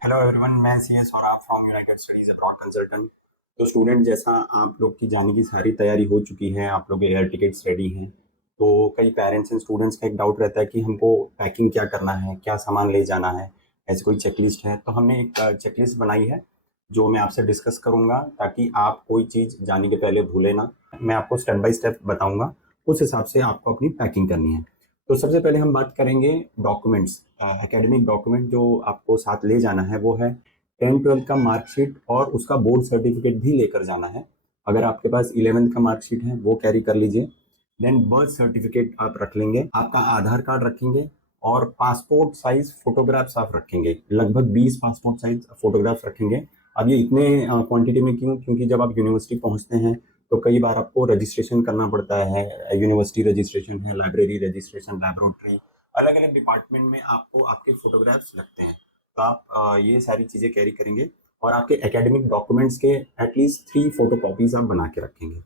Hello everyone, मैं CA Saurabh from United studies abroad consultant. तो student, जैसा आप लोग की जाने की सारी तैयारी हो चुकी है, आप लोग एयर टिकट्स रेडी हैं। तो कई पेरेंट्स एंड स्टूडेंट्स का एक डाउट रहता है कि हमको पैकिंग क्या करना है, क्या सामान ले जाना है, ऐसी कोई चेकलिस्ट है। तो हमने एक चेकलिस्ट बनाई है जो मैं आपसे डिस्कस करूंगा, ताकि आप कोई चीज़ जाने के पहले भूले ना। मैं आपको स्टेप बाय स्टेप बताऊंगा, उस हिसाब से आपको अपनी पैकिंग करनी है। तो सबसे पहले हम बात करेंगे डॉक्यूमेंट्स। एकेडमिक डॉक्यूमेंट जो आपको साथ ले जाना है वो है 10-12 का मार्कशीट, और उसका बोर्ड सर्टिफिकेट भी लेकर जाना है। अगर आपके पास 11th का मार्कशीट है वो कैरी कर लीजिए। देन बर्थ सर्टिफिकेट आप रख लेंगे, आपका आधार कार्ड रखेंगे, और पासपोर्ट साइज फोटोग्राफ्स आप रखेंगे। लगभग 20 पासपोर्ट साइज फोटोग्राफ्स रखेंगे। अब ये इतने क्वांटिटी में क्यों? क्योंकि जब आप यूनिवर्सिटी पहुंचते हैं तो कई बार आपको रजिस्ट्रेशन करना पड़ता है। यूनिवर्सिटी रजिस्ट्रेशन है, लाइब्रेरी रजिस्ट्रेशन, लैबोरेटरी, अलग अलग डिपार्टमेंट में आपको आपके फोटोग्राफ्स लगते हैं। तो आप ये सारी चीज़ें कैरी करेंगे, और आपके एकेडमिक डॉक्यूमेंट्स के एटलीस्ट 3 फोटो कॉपीज आप बना के रखेंगे।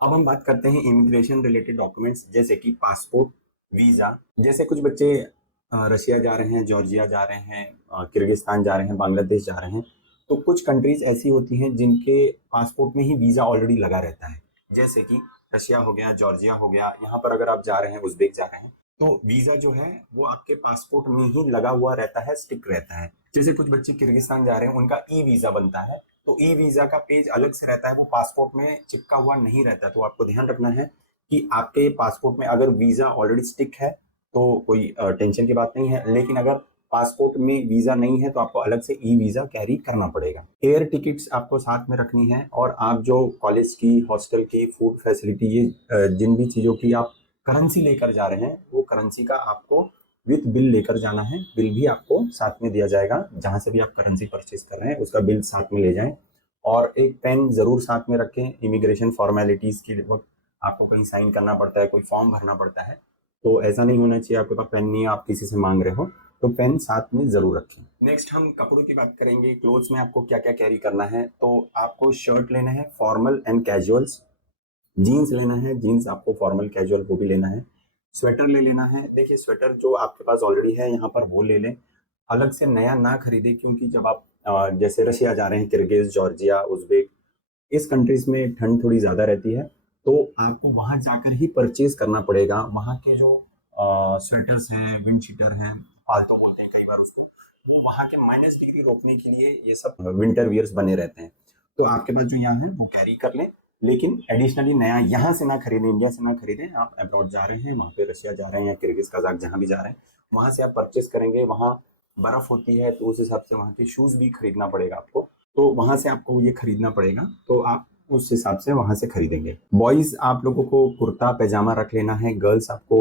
अब हम बात करते हैं इमिग्रेशन रिलेटेड डॉक्यूमेंट्स, जैसे कि पासपोर्ट, वीज़ा। जैसे कुछ बच्चे रशिया जा रहे हैं, जॉर्जिया जा रहे हैं, किर्गिस्तान जा रहे हैं, बांग्लादेश जा रहे हैं। तो कुछ कंट्रीज ऐसी होती हैं जिनके पासपोर्ट में ही वीज़ा ऑलरेडी लगा रहता है, जैसे कि रशिया हो गया, जॉर्जिया हो गया। यहाँ पर अगर आप जा रहे हैं, उज़्बेक जा रहे हैं, तो वीज़ा जो है वो आपके पासपोर्ट में ही लगा हुआ रहता है, स्टिक रहता है। जैसे कुछ बच्चे किर्गिस्तान जा रहे हैं, उनका ई वीज़ा बनता है, तो ई वीज़ा का पेज अलग से रहता है, वो पासपोर्ट में चिपका हुआ नहीं रहता। तो आपको ध्यान रखना है कि आपके पासपोर्ट में अगर वीज़ा ऑलरेडी स्टिक है तो कोई टेंशन की बात नहीं है, लेकिन अगर पासपोर्ट में वीज़ा नहीं है तो आपको अलग से ई वीज़ा कैरी करना पड़ेगा। एयर टिकट्स आपको साथ में रखनी है, और आप जो कॉलेज की, हॉस्टल की, फूड फैसिलिटी, ये जिन भी चीज़ों की आप करेंसी लेकर जा रहे हैं, वो करेंसी का आपको विथ बिल लेकर जाना है। बिल भी आपको साथ में दिया जाएगा, जहां से भी आप करेंसी परचेज कर रहे हैं उसका बिल साथ में ले जाएं। और एक पेन जरूर साथ में रखें। इमिग्रेशन फॉर्मेलिटीज के वक्त आपको कहीं साइन करना पड़ता है, कोई फॉर्म भरना पड़ता है, तो ऐसा नहीं होना चाहिए आपके पास पेन नहीं है, आप किसी से मांग रहे हो। तो पेन साथ में जरूर रखें। नेक्स्ट हम कपड़ों की बात करेंगे। क्लोथ्स में आपको क्या क्या कैरी करना है। तो आपको शर्ट लेना है, फॉर्मल एंड कैजुअल्स। जीन्स लेना है, जीन्स आपको फॉर्मल कैजुअल वो भी लेना है। स्वेटर ले लेना है। देखिए, स्वेटर जो आपके पास ऑलरेडी है यहाँ पर वो ले लें, अलग से नया ना खरीदे, क्योंकि जब आप जैसे रशिया जा रहे हैं, किर्गिज, जॉर्जिया, उज्बेक, इस कंट्रीज में ठंड थोड़ी ज्यादा रहती है। तो आपको वहां जाकर ही परचेज करना पड़ेगा। वहां के जो स्वेटर्स हैं, विंड शीटर हैं, पाल्तो बोलते हैं कई बार उसको, वो वहां के -डिग्री रोकने के लिए ये सब विंटर वियर्स बने रहते हैं। तो आपके पास जो यहाँ है वो कैरी कर लें, लेकिन एडिशनली नया यहाँ से ना खरीदें, इंडिया से ना खरीदें। आप अब्रॉड जा रहे हैं, वहाँ पे रशिया जा रहे हैं या किर्गिज, कजाक, जहाँ भी जा रहे हैं, वहां से आप परचेस करेंगे। वहाँ बर्फ होती है, तो उस हिसाब से वहाँ के शूज भी खरीदना पड़ेगा आपको, तो वहां से आपको ये खरीदना पड़ेगा। तो आप उस हिसाब से वहां से खरीदेंगे। बॉयज आप लोगों को कुर्ता पैजामा रख लेना है। गर्ल्स आपको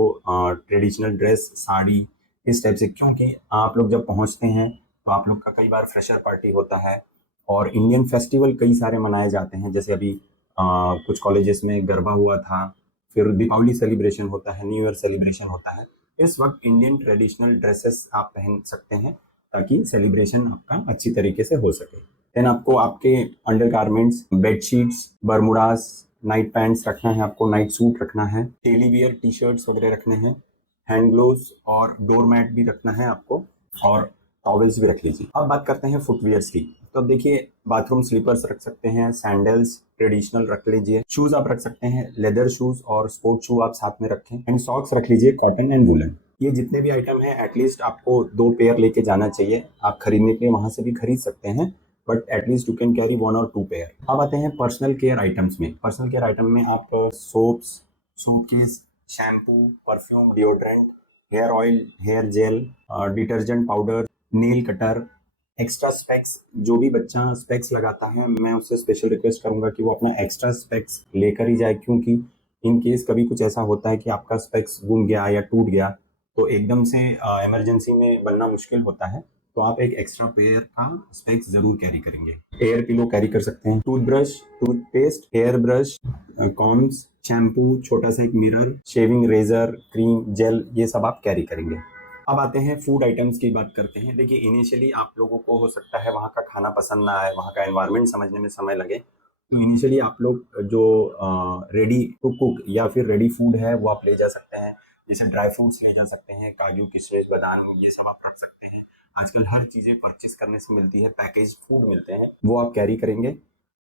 ट्रेडिशनल ड्रेस, साड़ी, इस टाइप से, क्योंकि आप लोग जब पहुंचते हैं तो आप लोग का कई बार फ्रेशर पार्टी होता है, और इंडियन फेस्टिवल कई सारे मनाए जाते हैं। जैसे अभी कुछ कॉलेजेस में गरबा हुआ था, फिर दीपावली सेलिब्रेशन होता है, न्यू ईयर सेलिब्रेशन होता है। इस वक्त इंडियन ट्रेडिशनल ड्रेसेस आप पहन सकते हैं, ताकि सेलिब्रेशन आपका अच्छी तरीके से हो सके। देन आपको आपके under garments, bedsheets, bermudas, night pants रखना है, आपको नाइट सूट रखना है, डेली वियर टी शर्ट्स वगैरह रखने हैं, हैंड ग्लोव्स और डोर मैट भी रखना है आपको, और टॉवेल्स भी रख लीजिए। अब बात करते हैं फुटवियर्स की। तो देखिए, बाथरूम स्लीपर्स रख सकते हैं, सैंडल्स ट्रेडिशनल रख लीजिए, शूज आप रख सकते हैं, लेदर शूज और स्पोर्ट शू आप साथ में रखें, एंड सॉक्स रख लीजिए कॉटन एंड वुलन। ये जितने भी आइटम हैं, एटलीस्ट आपको 2 पेयर लेके जाना चाहिए। आप खरीदने के लिए वहां से भी खरीद सकते हैं, but at least you can carry 1 और 2 पेयर। अब आते हैं पर्सनल केयर आइटम्स में। पर्सनल केयर आइटम में आप soaps, soap case, shampoo, perfume, deodorant, hair oil, hair gel, detergent powder, nail cutter, extra specs. जो भी बच्चा स्पेक्स लगाता है, मैं उससे स्पेशल रिक्वेस्ट करूंगा कि वो अपना एक्स्ट्रा स्पेक्स लेकर ही जाए, क्योंकि इन केस कभी कुछ ऐसा होता है कि आपका स्पेक्स गुम गया या टूट गया, तो एकदम से इमरजेंसी में बनना मुश्किल होता है। तो आप एक एक्स्ट्रा पेयर का स्पेक्स जरूर कैरी करेंगे। एयर पिलो कैरी कर सकते हैं, toothbrush, toothpaste, hair brush, combs, shampoo, छोटा सा एक mirror, shaving razor, cream, gel, ये सब आप कैरी करेंगे। अब आते हैं फूड आइटम्स की बात करते हैं। देखिए, इनिशियली आप लोगों को हो सकता है वहाँ का खाना पसंद ना आए, वहाँ का एनवायरनमेंट समझने में समय लगे। तो इनिशियली आप लोग जो रेडी टू कुक या फिर रेडी फूड है वो आप ले जा सकते हैं। जैसे ड्राई फ्रूट्स ले जा सकते हैं, काजू, किशमिश, बादाम, ये सब आप रख सकते हैं। आजकल हर चीज़ें परचेज़ करने से मिलती है, पैकेज्ड फूड मिलते हैं, वो आप कैरी करेंगे।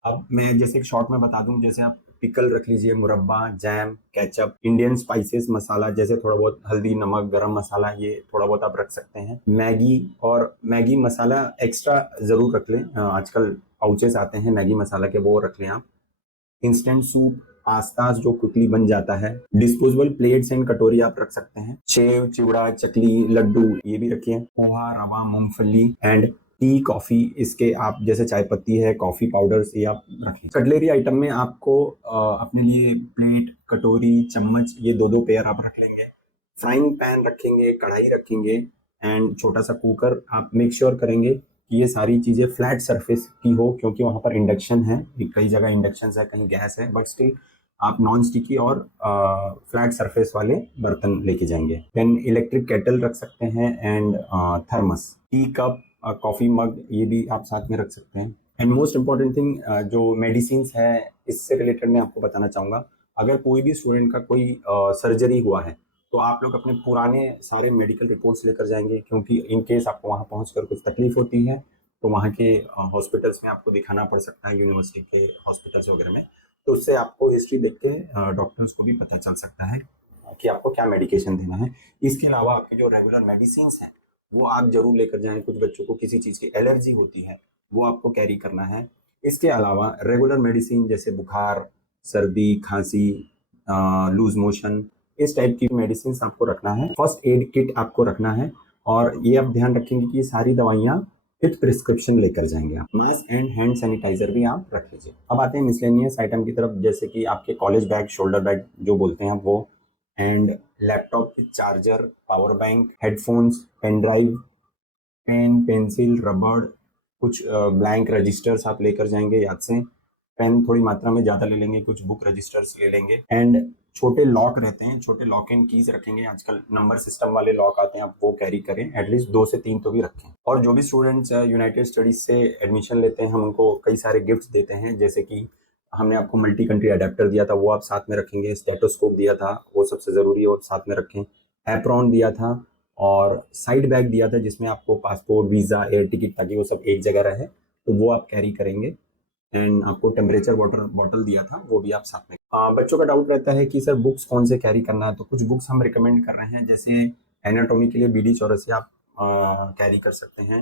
अब मैं जैसे एक शॉर्ट में बता दूँ, जैसे आप पिकल रख लीजिए, मुरब्बा, जैम, केचअप, इंडियन स्पाइसेस, मसाला जैसे थोड़ा बहुत हल्दी, नमक, गरम मसाला, ये थोड़ा बहुत आप रख सकते हैं। मैगी, और मैगी मसाला एक्स्ट्रा ज़रूर रख लें। आजकल पाउचेज़ आते हैं मैगी मसाला के, वो रख लें आप। इंस्टेंट सूप, पास्ताज जो क्विकली बन जाता है। डिस्पोजेबल प्लेट्स एंड कटोरी आप रख सकते हैं। सेव, चिवड़ा, चकली, लड्डू ये भी रखिए। पोहा, रवा, मूंगफली एंड टी, कॉफी, इसके आप जैसे चाय पत्ती है, कॉफी पाउडर्स, ये आप रखिए। कटलेरी आइटम में आपको अपने लिए प्लेट, कटोरी, चम्मच, ये दो दो पेयर आप रख लेंगे। फ्राइंग पैन रखेंगे, कढ़ाई रखेंगे एंड छोटा सा कुकर। आप मेक श्योर करेंगे कि ये सारी चीज़ें फ्लैट सरफेस की हो, क्योंकि वहाँ पर इंडक्शन है, कई जगह इंडक्शन है, कहीं गैस है, बट स्टिल आप नॉन स्टिकी और फ्लैट सरफेस वाले बर्तन लेके जाएंगे। देन इलेक्ट्रिक केटल रख सकते हैं and thermos, tea cup, coffee mug, ये भी आप साथ में रख सकते हैं। एंड मोस्ट इम्पॉर्टेंट थिंग, जो मेडिसिन है, इससे रिलेटेड मैं आपको बताना चाहूँगा। अगर कोई भी स्टूडेंट का कोई सर्जरी हुआ है, तो आप लोग अपने पुराने सारे मेडिकल रिपोर्ट्स लेकर जाएंगे, क्योंकि इन केस आपको वहाँ पहुँचकर कुछ तकलीफ होती है तो वहाँ के हॉस्पिटल्स में आपको दिखाना पड़ सकता है, यूनिवर्सिटी के हॉस्पिटल्स वगैरह में। तो उससे आपको हिस्ट्री देख के डॉक्टर्स को भी पता चल सकता है कि आपको क्या मेडिकेशन देना है। इसके अलावा आपके जो रेगुलर मेडिसिन हैं, वो आप जरूर लेकर जाएं। कुछ बच्चों को किसी चीज़ की एलर्जी होती है, वो आपको कैरी करना है। इसके अलावा रेगुलर मेडिसिन जैसे बुखार, सर्दी, खांसी, लूज मोशन, इस टाइप की मेडिसिन आपको रखना है। फर्स्ट एड किट आपको रखना है, और ये आप ध्यान रखेंगे कि ये सारी दवाइयाँ विथ प्रिस्क्रिप्शन लेकर जाएंगे आप। मास्क एंड हैंड सैनिटाइजर भी आप रख लीजिए। अब आते हैं मिसलेनियस आइटम की तरफ, जैसे कि आपके कॉलेज बैग, शोल्डर बैग जो बोलते हैं वो, and laptop charger, power bank, headphones, pen drive, pen, pencil, रबड़, कुछ ब्लैंक रजिस्टर्स आप लेकर जाएंगे याद से। पेन थोड़ी मात्रा में ज़्यादा ले लेंगे, कुछ बुक रजिस्टर्स ले लेंगे। एंड छोटे लॉक रहते हैं, छोटे लॉक एंड कीज रखेंगे। आजकल नंबर सिस्टम वाले लॉक आते हैं, आप वो कैरी करें। एटलीस्ट 2 से 3 तो भी रखें। और जो भी स्टूडेंट्स यूनाइटेड स्टडीज से एडमिशन लेते हैं, हम उनको कई सारे गिफ्ट्स देते हैं, जैसे कि हमने आपको मल्टी कंट्री अडेप्टर दिया था, वो आप साथ में रखेंगे। स्टेटोस्कोप दिया था, वो सबसे ज़रूरी है, वो साथ में रखें। एप्रॉन दिया था, और साइड बैग दिया था जिसमें आपको पासपोर्ट, वीज़ा, एयर टिकट, ताकि वो सब एक जगह रहे, तो वो आप कैरी करेंगे। एंड आपको टेम्परेचर वाटर बॉटल दिया था, वो भी आप साथ में। बच्चों का डाउट रहता है कि सर बुक्स कौन से कैरी करना है, तो कुछ बुक्स हम रिकमेंड कर रहे हैं, जैसे एनाटॉमी के लिए बीडी चौरसिया आप कैरी कर सकते हैं।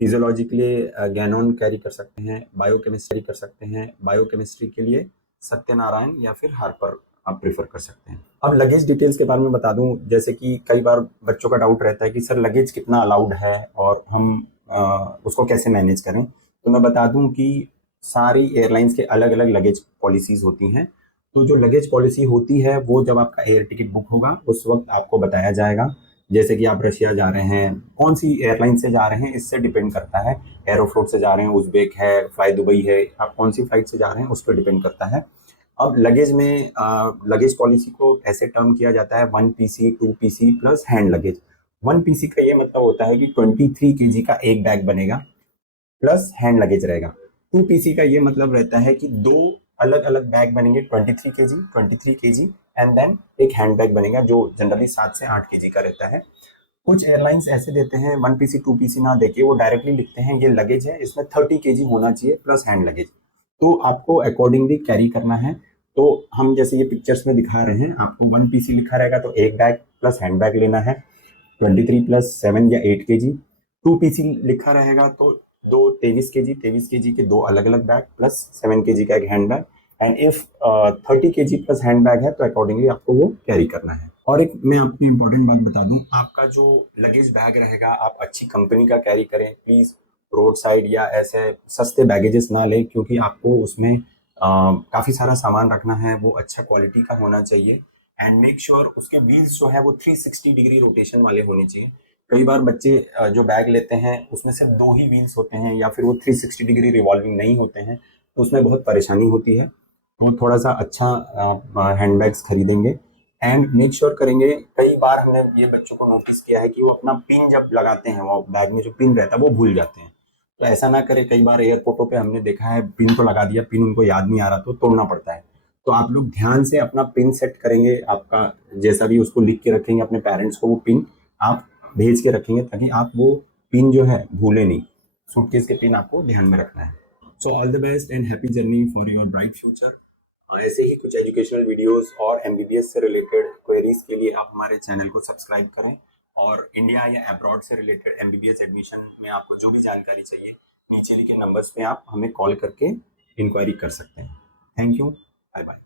फिजियोलॉजी के लिए गैनॉन कैरी कर सकते हैं। बायोकेमिस्ट्री कर सकते हैं। बायोकेमिस्ट्री के लिए सत्यनारायण या फिर हार्पर आप प्रेफर कर सकते हैं। अब लगेज डिटेल्स के बारे में बता दूं, जैसे कि कई बार बच्चों का डाउट रहता है कि सर लगेज कितना अलाउड है और हम उसको कैसे मैनेज करें। तो मैं बता दूं कि सारी एयरलाइंस के अलग अलग लगेज पॉलिसीज होती हैं। तो जो लगेज पॉलिसी होती है, वो जब आपका एयर टिकट बुक होगा उस वक्त आपको बताया जाएगा। जैसे कि आप रशिया जा रहे हैं, कौन सी एयरलाइन से जा रहे हैं इससे डिपेंड करता है। एरोफ्लोट से जा रहे हैं, उज़्बेक है, फ्लाई दुबई है, आप कौन सी फ्लाइट से जा रहे हैं उस पर डिपेंड करता है। अब लगेज में लगेज पॉलिसी को ऐसे टर्म किया जाता है 1 PC, 2 PC plus hand luggage. 1 PC का ये मतलब होता है कि 23 kg का एक बैग बनेगा प्लस हैंड लगेज रहेगा। 2 पीसी का ये मतलब रहता है कि दो अलग अलग बैग बनेंगे, 23 kg एंड देन एक हैंड बैग बनेगा जो जनरली 7 से 8 kg का रहता है। कुछ एयरलाइंस ऐसे देते हैं 1 पीसी 2 पीसी ना देके वो डायरेक्टली लिखते हैं ये लगेज है, इसमें 30 kg होना चाहिए प्लस हैंड लगेज। तो आपको अकॉर्डिंगली कैरी करना है। तो हम जैसे ये पिक्चर्स में दिखा रहे हैं, आपको 1 पीसी लिखा रहेगा तो एक बैग प्लस हैंड बैग लेना है, 23 + 7 या 8 kg। 2 पीसी लिखा रहेगा तो दो 23 kg के दो अलग अलग बैग प्लस 7 kg का एक hand bag. And if 30 kg plus hand bag है तो अकॉर्डिंगली आपको वो कैरी करना है। और एक मैं आपको इम्पोर्टेंट बात बता दूं, आपका जो लगेज बैग रहेगा आप अच्छी कंपनी का कैरी करें प्लीज। रोड साइड या ऐसे सस्ते बैगेजेस ना लें, क्योंकि आपको उसमें काफी सारा सामान रखना है, वो अच्छा क्वालिटी का होना चाहिए। एंड मेक श्योर उसके व्हील्स जो है वो 360 डिग्री रोटेशन वाले होने चाहिए। कई बार बच्चे जो बैग लेते हैं उसमें सिर्फ दो ही व्हील्स होते हैं या फिर वो 360 डिग्री रिवॉल्विंग नहीं होते हैं, तो उसमें बहुत परेशानी होती है। तो थोड़ा सा अच्छा हैंड बैग्स खरीदेंगे। एंड मेक श्योर करेंगे, कई बार हमने ये बच्चों को नोटिस किया है कि वो अपना पिन जब लगाते हैं, वो बैग में जो पिन रहता है वो भूल जाते हैं। तो ऐसा ना करें, कई बार एयरपोर्टों पे हमने देखा है पिन तो लगा दिया, पिन उनको याद नहीं आ रहा तो तोड़ना पड़ता है। तो आप लोग ध्यान से अपना पिन सेट करेंगे, आपका जैसा भी उसको लिख के रखेंगे, अपने पेरेंट्स को वो पिन आप भेज के रखेंगे ताकि आप वो पिन जो है भूले नहीं, सूटकेस के पिन आपको ध्यान में रखना है। So all the best and happy journey for your bright future. ऐसे ही कुछ एजुकेशनल वीडियोस और एमबीबीएस से रिलेटेड क्वेरीज के लिए आप हमारे चैनल को सब्सक्राइब करें, और इंडिया या अब्रॉड से रिलेटेड एमबीबीएस एडमिशन में आपको जो भी जानकारी चाहिए नीचे लिखे नंबर्स पे आप हमें कॉल करके इंक्वायरी कर सकते हैं। Thank you, bye bye.